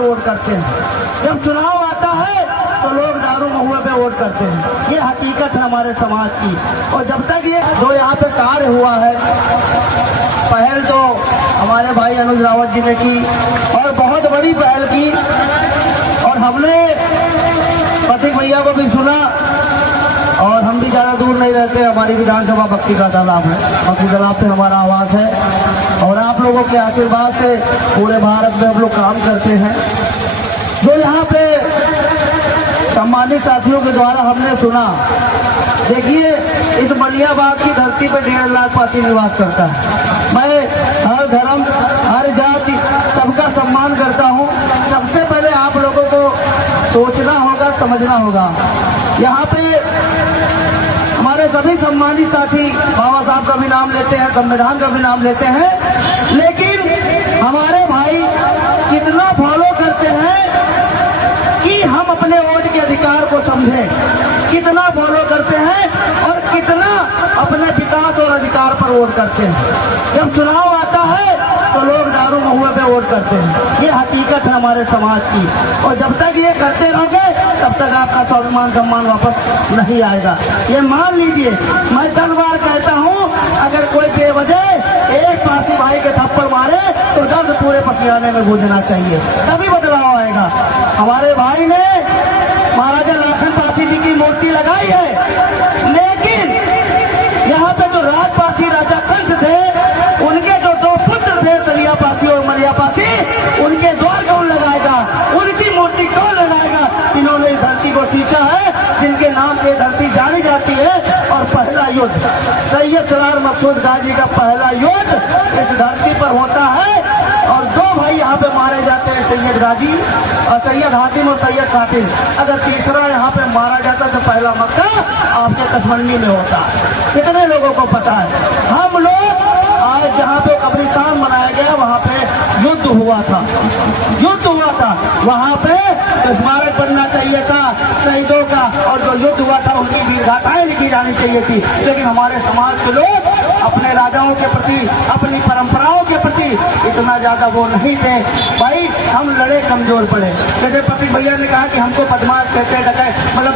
पर वोट करते हैं। जब चुनाव आता है तो लोग दारू महुआ पे वोट करते हैं। ये हकीकत है हमारे समाज की। और जब तक ये जो यहाँ पे कार्य हुआ है, पहल तो हमारे भाई अनुज रावत जी ने की और बहुत बड़ी पहल की, और हमने प्रतीक भैया को भी सुना। और हम भी ज़्यादा दूर नहीं रहते, हमारी विधानसभा बक्सी का तालाब है, बक्सी तालाब पे हमारा आवास है। और आप लोगों के आशीर्वाद से पूरे भारत में हम लोग काम करते हैं। जो यहाँ पे सम्मानित साथियों के द्वारा हमने सुना, देखिए इस मलियाबाग की धरती पे 1.5 लाख पासी निवास करता है। मैं हर धर्म हर जाति सबका सम्मान करता हूँ। सबसे पहले आप लोगों को सोचना होगा, समझना होगा। यहाँ पे हमारे सभी सम्मानित साथी बाबा साहब का भी नाम लेते हैं, संविधान का भी नाम लेते हैं, लेकिन हमारे भाई कितना फॉलो करते हैं कि हम अपने वोट के अधिकार को समझें, कितना फॉलो करते हैं और कितना अपने विकास और अधिकार पर वोट करते हैं। जब चुनाव आता है तो लोग दारू महुआ पे वोट करते हैं। ये हकीकत है हमारे समाज की। और जब तक ये करते रहोगे तब तक आपका स्वाभिमान सम्मान वापस नहीं आएगा। ये मान लीजिए, मैं 10 बार कहता हूँ, अगर कोई बेवजह एक पासी भाई के थप्पड़ मारे तो दर्द पूरे पसियाने में गूंजना चाहिए, तभी बदलाव आएगा। हमारे भाई ने महाराजा लाखन पासी जी की मूर्ति लगाई है, लेकिन यहाँ पे जो राजपासी राजा कंस थे, उनके जो 2 पुत्र थे, सलिया पासी और मलिया पासी, उनके द्वार कौन लगाएगा? उनकी मूर्ति कौन लगाएगा? इन्होंने इस धरती को सींचा है, जिनके नाम से धरती जानी जाती है। और पहला युद्ध सैयद सलार मकसूद गाजी का पहला युद्ध इस धरती पर होता है। और 2 भाई यहाँ पे मारे जाते हैं, सैयद गाजी और सैयद हातिम और सैयद कातिल। अगर तीसरा यहाँ पे मारा जाता तो पहला मक्का आपके कसमंडी में होता। कितने लोगों को पता है? हम लोग आज जहाँ पे कब्रिस्तान बनाया गया, वहाँ पे युद्ध हुआ था, वहाँ पे स्मारक बनना चाहिए था शहीदों का, और जो युद्ध हुआ था उनकी वीरगाथाएं लिखी जानी चाहिए थी। लेकिन हमारे समाज के लोग अपने राजाओं के प्रति, अपनी परंपराओं के प्रति इतना ज्यादा वो नहीं थे। भाई हम लड़े, कमजोर पड़े। जैसे प्रतीक भैया ने कहा कि हमको बदमाश कहते हैं, डकैत मतलब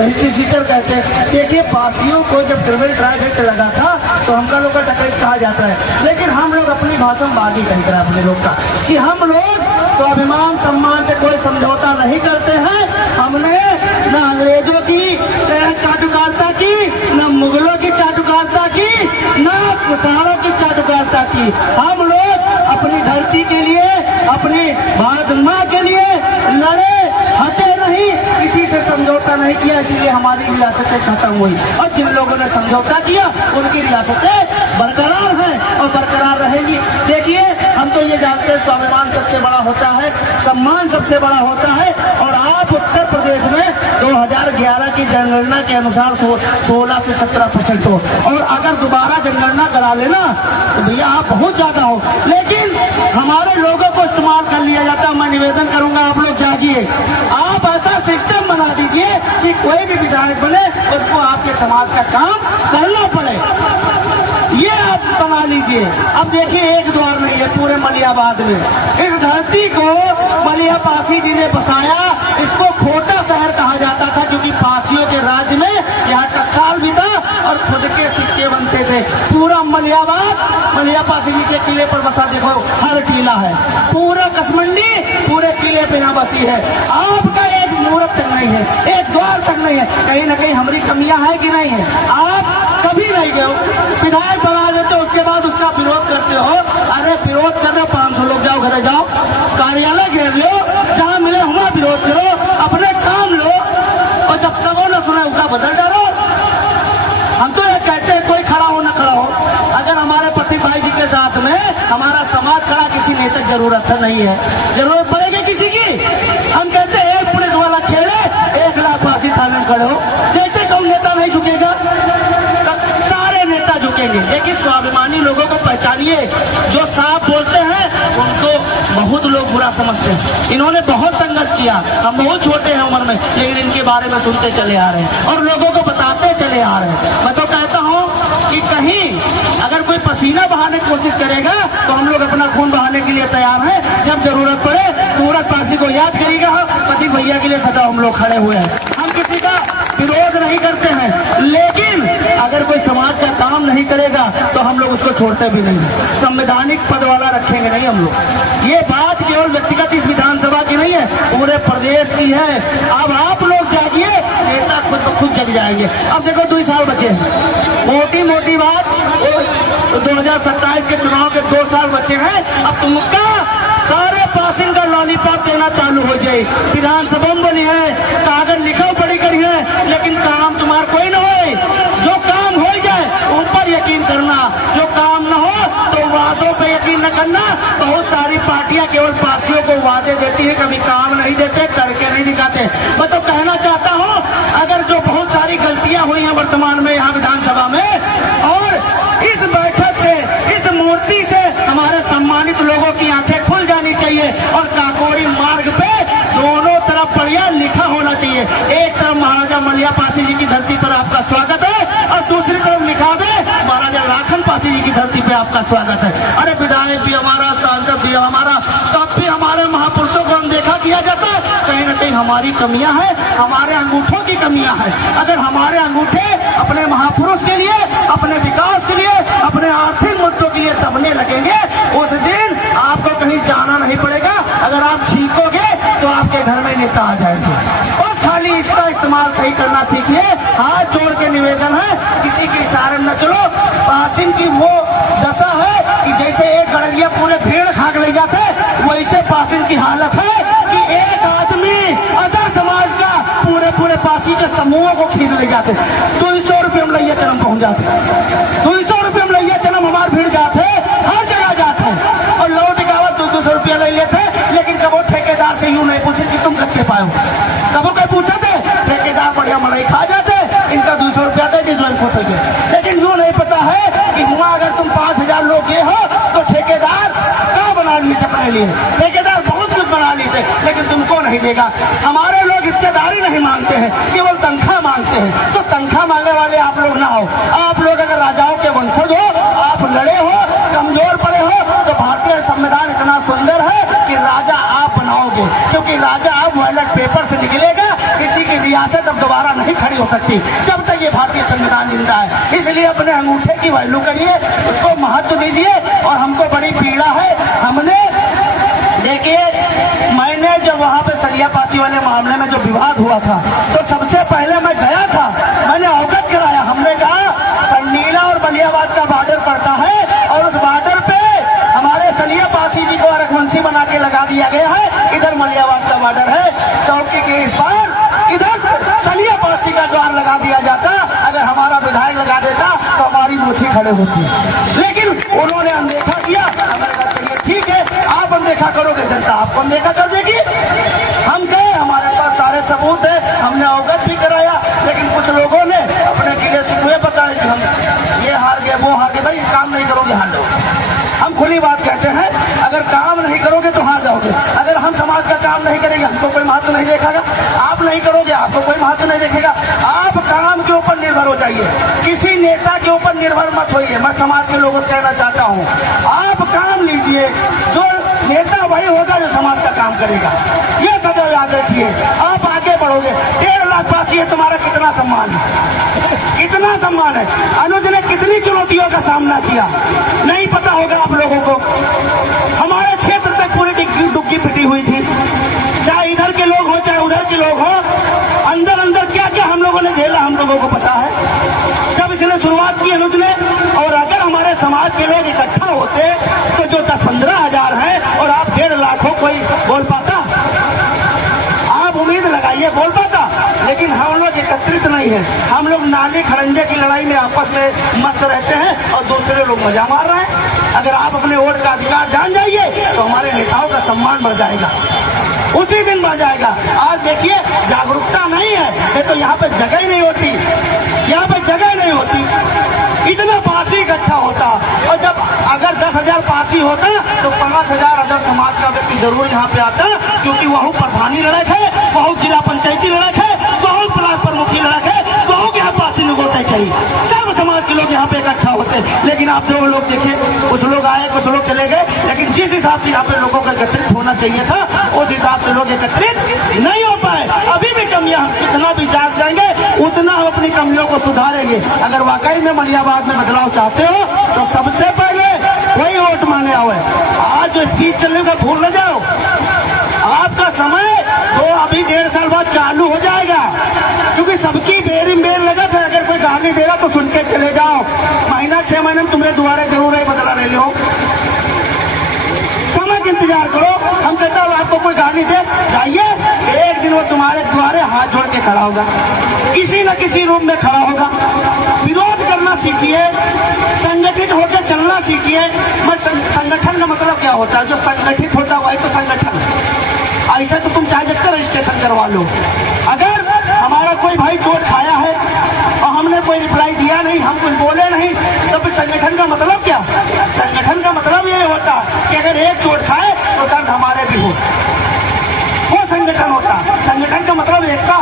हिस्ट्री सीटर कहते हैं। देखिए, पासियों को जब ट्रिब्यूनल ट्रायल एक्ट लगा था तो हमका लोग का डकैत कहा जाता है, लेकिन हम लोग अपनी भाषा में बागी कहते हैं अपने लोग का, कि हम लोग स्वाभिमान सम्मान से कोई समझौता नहीं करते हैं। हमने न अंग्रेजों की चाटुकारिता की, न मुगलों की चाटुकारिता की, न कुशारों की चाटुकारिता की। हम लोग अपनी धरती के लिए, अपनी भारत माँ के लिए लड़े, हटे नहीं, किसी से समझौता नहीं किया, इसलिए हमारी रियासतें खत्म हुई। और जिन लोगों ने समझौता किया उनकी रियासतें बरकरार हैं और बरकरार रहेंगी। देखिए, हम तो ये जानते हैं स्वाभिमान सबसे बड़ा होता है, सम्मान सबसे बड़ा होता है। और आप उत्तर प्रदेश में 2011 की जनगणना के अनुसार 16 से 17% हो, और अगर दोबारा जनगणना करा लेना तो भैया आप बहुत ज्यादा हो। लेकिन हमारे लोगों को इस्तेमाल कर लिया जाता है। मैं निवेदन करूंगा, आप लोग जागिए, आप ऐसा सिस्टम बना दीजिए कि कोई भी विधायक बने उसको आपके समाज का काम करना पड़े, ये आप बना लीजिए। अब देखिए, एक द्वार नहीं है पूरे मलियाबाद में। इस धरती को मलिया पासी जी ने बसाया। इसको खोटा शहर कहा जाता था, क्योंकि पासियों के राज्य में यहाँ टकसाल भी था और खुद के सिक्के बनते थे। पूरा मलियाबाद मलिया पासी जी के किले पर बसा। देखो, हर टीला है, पूरा कसमंडी पूरे किले पे यहाँ बसी है। आपका एक मुहूर्त तक नहीं है, एक द्वार तक नहीं है। कहीं ना कहीं हमारी कमियां है कि नहीं है? आप कभी नहीं गए हो, विधायक बना देते हो, उसके बाद उसका विरोध करते हो। अरे विरोध कर रहे हो, 500 लोग जाओ, घरे जाओ, कार्यालय घेर लो, जहाँ मिले वहाँ विरोध करो, अपने काम लो, और जब तक वो न सुने उसका बदल डालो। हम तो ये कहते हैं, कोई खड़ा हो न खड़ा हो, अगर हमारे प्रतीक भाई जी के साथ में हमारा समाज खड़ा, किसी नेता की जरूरत नहीं है। जरूरत पड़ेगी किसी की, हम कहते हैं एक पुलिस वाला छेड़े, 1 लाख फांसी थाने में खड़े हो, देखते कौन नेता नहीं झुकेगा? सारे नेता झुकेंगे। लेकिन स्वाभिमानी लोगों को पहचानिए, जो साफ बोलते हैं उनको बहुत लोग बुरा समझते हैं। इन्होंने बहुत संघर्ष किया, हम बहुत छोटे हैं उम्र में, लेकिन इनके बारे में सुनते चले आ रहे हैं और लोगों को बताते चले आ रहे हैं। मैं तो कहता हूँ कि कहीं अगर कोई पसीना बहाने की कोशिश करेगा तो हम लोग अपना खून बहाने के लिए तैयार हैं। जब जरूरत पड़े पूरा तो याद करिएगा प्रतीक भैया के लिए सदा हम लोग खड़े हुए हैं। हम किसी का विरोध नहीं करते हैं, लेकिन अगर कोई समाज का काम नहीं करेगा तो हम लोग उसको छोड़ते भी नहीं। संवैधानिक पद वाला रखेंगे नहीं हम लोग। ये बात केवल व्यक्तिगत इस विधानसभा की नहीं है, पूरे प्रदेश की है। अब आप लोग जागिए, नेता खुद ब खुद जग जाएंगे। अब देखो 2 साल बचे हैं, मोटी मोटी बात, 2027 के चुनाव के 2 साल बचे हैं। अब तुमका सारे पासिंग का लॉलीपॉप देना चालू हो जाए। विधानसभा में बनी है, कागज लिखा पड़ी करी है, लेकिन काम तुम्हारा कोई न हो। जो काम हो जाए ऊपर यकीन करना, जो काम न हो तो वादों पे यकीन न करना। बहुत सारी पार्टियां केवल पासियों को वादे देती है, कभी काम नहीं देते, करके नहीं दिखाते। मैं तो कहना चाहता हूं, अगर जो बहुत सारी गलतियां हुई हैं वर्तमान में यहाँ विधानसभा में, और इस बैठक से, इस मूर्ति से हमारे सम्मानित लोगों की आंखें खुल जानी चाहिए और काकोरी मार्ग पे दोनों तरफ बढ़िया लिखा होना चाहिए। एक तरफ महाराजा मलिया पासी जी की धरती पर आपका स्वागत है और दूसरी तरफ लिखा दे महाराजा लाखन पासी जी की धरती पे आपका स्वागत है। अरे विधायक भी हमारा, सांसद भी हमारा, तब भी हमारे महापुरुषों को अनदेखा किया जाता है। कहीं न कहीं हमारी कमियां हैं, हमारे अंगूठों की कमियां हैं। अगर हमारे अंगूठे अपने महापुरुष के लिए, अपने विकास के लिए, अपने आर्थिक मुद्दों के लिए दबने लगेंगे, उस दिन आपको कहीं जाना नहीं पड़ेगा। अगर आप छींकोगे तो आपके घर में नेता आ जाएंगे। बस खाली इसका इस्तेमाल सही करना सीखिए। हाथ जोड़ के निवेदन है, किसी के इशारे में न चलो। पासिंग की वो दशा है कि जैसे एक गड़िया पूरे भीड़ खाक ले जाते, वैसे पासिंग की हालत है कि एक आदमी अदर समाज का पूरे पासी के समूहों को खींच ले जाते। 200 रुपये में लैया चरम पहुंच जाते, 200 रुपये में लैया चरम हमारे भीड़ जाते, हर जगह जाते और लौट के आवत 200 रुपया ले लेते। लेकिन कबो ठेकेदार से यूं नहीं पूछे कि तुम करके पाओ, कबो कहीं पूछा थे ठेकेदार बढ़िया मलाई खा जाते, इनका 200 रुपया दे दी ज्वाइन खुश हो गए। लेकिन यूं नहीं पता है कि हुआ अगर तुम 5000 लोग ये हो तो ठेकेदार क्या बना लीजिए अपने लिए, ठेकेदार बहुत कुछ बना लीजिए, लेकिन तुमको नहीं देगा। हमारे लोग हिस्सेदारी नहीं मांगते हैं, केवल तनख्वाह मांगते हैं। तो तनख्वाह मांगने वाले आप लोग ना हो। आप लोग अगर राजाओं के वंशज हो, आप लड़े हो, कमजोर पड़े हो, तो भारतीय संविधान इतना सुंदर है कि राजा आप बनाओगे, क्योंकि राजा अब बैलेट पेपर से निकलेगा। किसी की रियासत अब दोबारा नहीं खड़ी हो सकती जब तक ये भारतीय संविधान जिंदा है। इसलिए अपने अंगूठे की वैल्यू करिए, उसको महत्व दीजिए। और हमको बड़ी पीड़ा है, हमने देखिए, मैंने जब वहाँ पे सलिया पासी वाले मामले में जो विवाद हुआ था, तो सबसे पहले मैं गया था, मैंने अवगत कराया। हमने कहा संडीला और बलियाबाद का बॉर्डर पड़ता है और उस बॉर्डर पे हमारे सलिया पासी जी को आरक्षवंशी बना के लगा दिया गया है। इधर मलियाबाद का बॉर्डर है, चौकी के इस पार, इधर सलिया पासी का द्वार लगा दिया जाता। अगर हमारा विधायक लगा देता तो हमारी मूछी खड़े होती, लेकिन उन्होंने अनदेखा किया। हमारे कहा चलिए ठीक है, आप अनदेखा करोगे, जनता आपको अनदेखा कर देगी। हम गए, हमारे पास सारे सबूत है, हमने अवगत भी कराया, लेकिन कुछ लोगों ने अपने किले शिकवे बताए कि हम ये हार गए, वो हार गए। भाई काम नहीं करोगे हार जाओगे। हम खुली बात कहते हैं, अगर काम नहीं करोगे तो हार जाओगे। अगर हम समाज का काम नहीं करेंगे, हमको कोई महत्व नहीं देखेगा। आप नहीं करोगे, आपको कोई महत्व नहीं देखेगा। आप काम के ऊपर निर्भर हो जाइए, किसी नेता के ऊपर निर्भर मत होइए। मैं समाज के लोगों से कहना चाहता हूँ, आप काम लीजिए, जो नेता वही होगा जो समाज का काम करेगा। ये सदैव याद रखिए, आप आगे बढ़ोगे। 1.5 लाख पासी है, तुम्हारा कितना सम्मान है, कितना सम्मान है। अनुज ने कितनी चुनौतियों का सामना किया, नहीं पता होगा आप लोगों को। हमारे क्षेत्र तक पूरी डुग्गी पिटी हुई थी, चाहे इधर के लोग हो चाहे उधर के लोग हो। अंदर अंदर क्या क्या हम लोगों ने झेला, हम लोगों को पता है। जब इसने शुरुआत की अनुज ने, और अगर हमारे समाज के लोग इकट्ठा होते तो जो 10-15 हजार है और आप 1.5 लाख हो, कोई बोल पाता? आप उम्मीद लगाइए बोल पाता? लेकिन हम लोग एकत्रित नहीं है। हम लोग नाली खड़ंजे की लड़ाई में आपस में मस्त रहते हैं और दूसरे लोग मजा मार रहे हैं। अगर आप अपने वोट का अधिकार जान जाइए तो हमारे नेताओं का सम्मान बढ़ जाएगा, उसी दिन बढ़ जाएगा। आज देखिए, जागरूकता नहीं है, ये तो यहाँ पे जगह ही नहीं होती, यहाँ पे जगह नहीं होती। इतना पासी इकट्ठा होता, और जब अगर 10,000 पासी होता तो 5,000 अदर समाज का व्यक्ति जरूर यहाँ पे आता, क्योंकि वह प्रधानी लड़क है, वह जिला पंचायती लड़क है, वह ब्लॉक प्रमुखी लड़क है, वह यहाँ पासी लोग होते चाहिए। सर्व समाज के लोग यहाँ पे इकट्ठा होते। लेकिन आप 2 लोग देखिए, कुछ लोग आए, कुछ लोग चले गए, लेकिन जिस हिसाब से यहाँ पे लोगों को एकत्रित होना चाहिए था उस हिसाब से लोग एकत्रित नहीं हो पाए। अभी भी कमियां, हम जितना भी जाग जाएंगे उतना हम अपनी कमियों को सुधारेंगे। अगर वाकई में मलियाबाद में बदलाव चाहते हो तो सबसे पहले वही वोट मांगे आओ। आज जो स्पीच चलने का भूल न जाओ, आपका समय तो अभी 1.5 साल बाद चालू हो जाएगा, क्योंकि सबकी बेरी बेर लगा था। अगर कोई गाली देगा तो सुन के चले जाओ। महीना 6 महीने में तुम्हें दोबारा जरूर ही बदला ले लो, समय का इंतजार करो। हम कहता हूँ आपको कोई गाली दे, जाइए, एक दिन वो तुम्हारे द्वारे हाथ जोड़ के खड़ा होगा, किसी न किसी रूप में खड़ा होगा। विरोध करना सीखिए, संगठित होकर चलना सीखिए। संगठन का मतलब क्या होता है? जो संगठित होता है वही तो संगठन है। ऐसा तो तुम चाहे जब रजिस्ट्रेशन करवा लो। अगर हमारा कोई भाई चोट खाया है और हमने कोई रिप्लाई दिया नहीं, हम कुछ बोले नहीं, तो फिर संगठन का मतलब क्या? संगठन का मतलब ये होता कि अगर एक चोट खाए तो दर्द हमारे भी हो, वो संगठन होता। संगठन का मतलब एकता,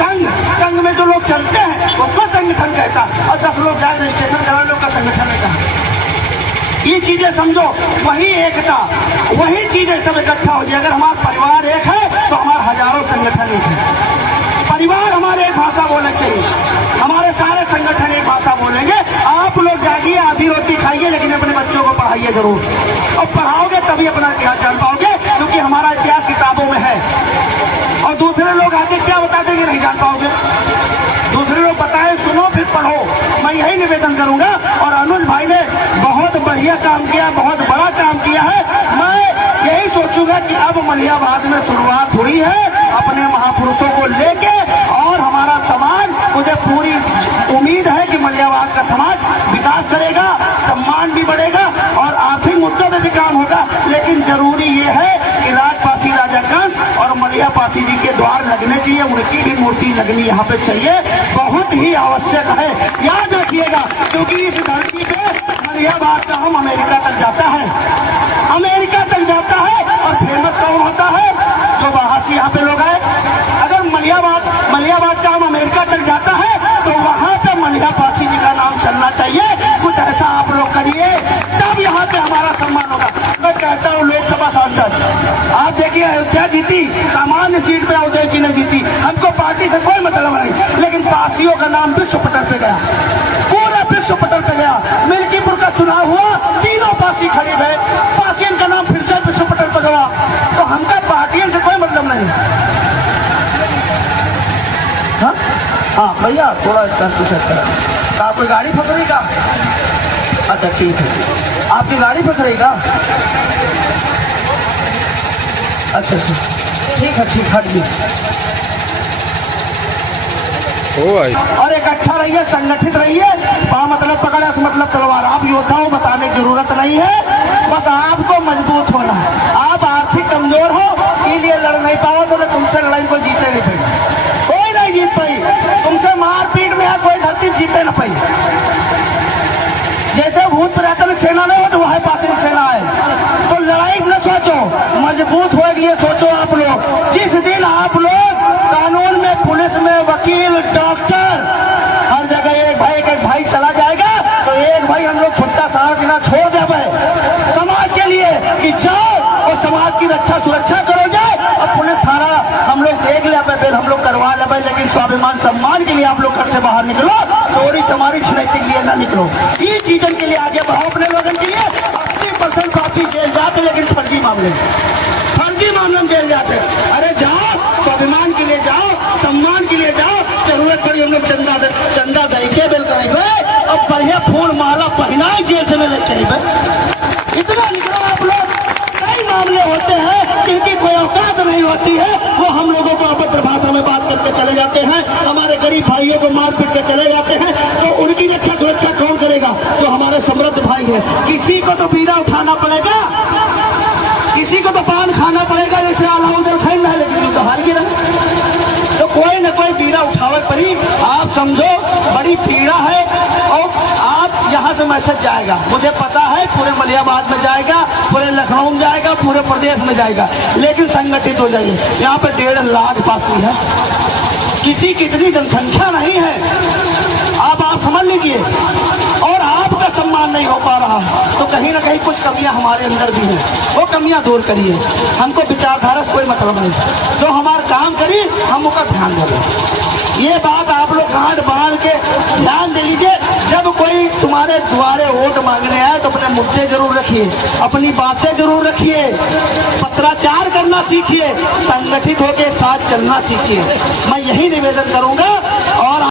संघ, संघ में जो लोग चलते हैं उनको संगठन कहता। और 10 लोग जाए रजिस्ट्रेशन करा लो का संगठन नहीं कहा। ये चीजें समझो, वही एकता, वही चीजें सब इकट्ठा हो जाए। अगर हमारा परिवार एक है तो हमारे हजारों संगठन एक है। परिवार हमारे एक भाषा बोलना चाहिए, हमारे सारे संगठन एक भाषा बोलेंगे। आप लोग जाइए, आधी रोटी खाइए, लेकिन अपने बच्चों को पढ़ाइए जरूर, और पढ़ाओगे तभी अपना इतिहास जान पाओगे, क्योंकि हमारा इतिहास किताबों में है। और दूसरे लोग आके क्या बता देंगे नहीं जान पाओगे। दूसरे लोग बताएं, सुनो, फिर पढ़ो। मैं यही निवेदन करूंगा। और अनुज भाई ने बहुत बढ़िया काम किया, बहुत बड़ा काम किया है। मैं यही सोचूंगा कि अब मलियाबाद में शुरुआत हुई है अपने महापुरुषों को लेके, और हमारा समाज, मुझे पूरी उम्मीद है कि मलियाबाद का समाज विकास करेगा, सम्मान भी बढ़ेगा और आर्थिक मुद्दों में भी काम होगा। लेकिन जरूरी ये है कि राजपासी राजा कंस और मलियापासी जी के द्वार लगने चाहिए, उनकी भी मूर्ति लगनी यहाँ पे चाहिए, बहुत ही आवश्यक है। याद रखिएगा, क्योंकि इस धरती पे मलियाबाद का हम अमेरिका तक जाता है, अमेरिका तक जाता है। और फेमस कौन होता है? जो बाहर से यहाँ पे लोग आए। अगर मलियाबाद का हम अमेरिका तक जाता है तो वहाँ पे मलियापासी जी का नाम चलना चाहिए। कुछ ऐसा आप लोग करिए, तब यहाँ पे हमारा सम्मान होगा। मैं कहता हूँ लोकसभा सांसद, आप देखिए अयोध्या जीती, सामान्य सीट पे अयोध्या जी ने जीती, हमको पार्टी से कोई मतलब नहीं, लेकिन पासियों का नाम विश्व पटल पे गया, पूरा विश्व पटल पे गया। मिल्कीपुर का चुनाव हुआ, तीनों पासी खड़ी है, पासियन का नाम फिर से विश्व पटल पे गया। तो हमका पार्टियों से कोई मतलब नहीं। हाँ भैया, थोड़ा आप कोई गाड़ी फंस रही का? अच्छा ठीक है, आपकी गाड़ी फंस रही का? अच्छा ठीक है, ठीक, हट गई। और इकट्ठा रहिए, संगठित रहिए, मतलब पकड़ा मतलब तलवार। आप योद्धा हो, बताने की जरूरत नहीं है, बस आपको मजबूत होना है। आप आर्थिक कमजोर हो, इसलिए लड़ नहीं पाओ, तो तुमसे लड़ाई कोई जीते नहीं पाई, कोई नहीं जीत पाई। तुमसे मारपीट में कोई धरती जीते न पाई। जैसे भूत पुरातन सेना में हो तो वह पासिंग सेना है। तो लड़ाई न सोचो, मजबूत हो लिए सोचो। आप लोग जिस दिन आप लोग कानून में, पुलिस में, वकील, डॉक्टर, हर जगह एक भाई चला जाएगा, तो एक भाई हम लोग छुट्टा सारा देना छोड़ देवे समाज के लिए कि जाओ और समाज की रक्षा सुरक्षा करो जाए। और पुलिस थाना हम लोग देख ले, फिर हम लोग करवा ले, लेकिन स्वाभिमान सम्मान के लिए आप लोग घर से बाहर निकलो, चोरी चमारी छिनैती के लिए ना निकलो। ये चीजों के लिए आगे बढ़ो अपने लोगों के लिए। 80% पासी जेल जाते, लेकिन फर्जी मामले में जेल जाते। अरे जाओ, स्वाभिमान के लिए जाओ, सम्मान के लिए जाओ। जरूरत पड़ी हम लोग चंदा दे के बिल करेंगे और बढ़िया फूल माला पहनाए जेल से मिले चाहिए। इतना निकलो आप लोग। कई मामले होते हैं जिनकी कोई औकात नहीं होती है, वो हम लोगों को अभद्र भाषा में बात करके चले जाते हैं, हमारे गरीब भाइयों को मार पीट के चले जाते हैं। तो उनकी रक्षा सुरक्षा कौन करेगा? जो हमारे समृद्ध भाई है। किसी को तो बीड़ा उठाना पड़ेगा, किसी को तो पान खाना पड़ेगा, जैसे अलाउद्दीन खान है, लेकिन तो हार गिरा। तो कोई न कोई पीड़ा उठावे पड़ी। आप समझो बड़ी पीड़ा है। और आप यहाँ से मैसेज जाएगा, मुझे पता है पूरे मलियाबाद में जाएगा, पूरे लखनऊ में जाएगा, पूरे प्रदेश में जाएगा, लेकिन संगठित हो जाइए। यहाँ पे 1.5 लाख पासी है, किसी की इतनी जनसंख्या नहीं है। आप समझ लीजिए, और आपका सम्मान नहीं हो पा रहा, तो कहीं ना कहीं कुछ कमियां हमारे अंदर भी हैं, वो कमियां दूर करिए। हमको विचारधारा से कोई मतलब नहीं, जो हमारा काम करिए हम उसका ध्यान दें। ये बात आप लोग गांठ बांध के ध्यान दे लीजिए। जब कोई तुम्हारे द्वारे वोट मांगने आए तो अपने मुद्दे जरूर रखिए, अपनी बातें जरूर रखिए, पत्राचार करना सीखिए, संगठित होकर साथ चलना सीखिए। मैं यही निवेदन करूंगा। और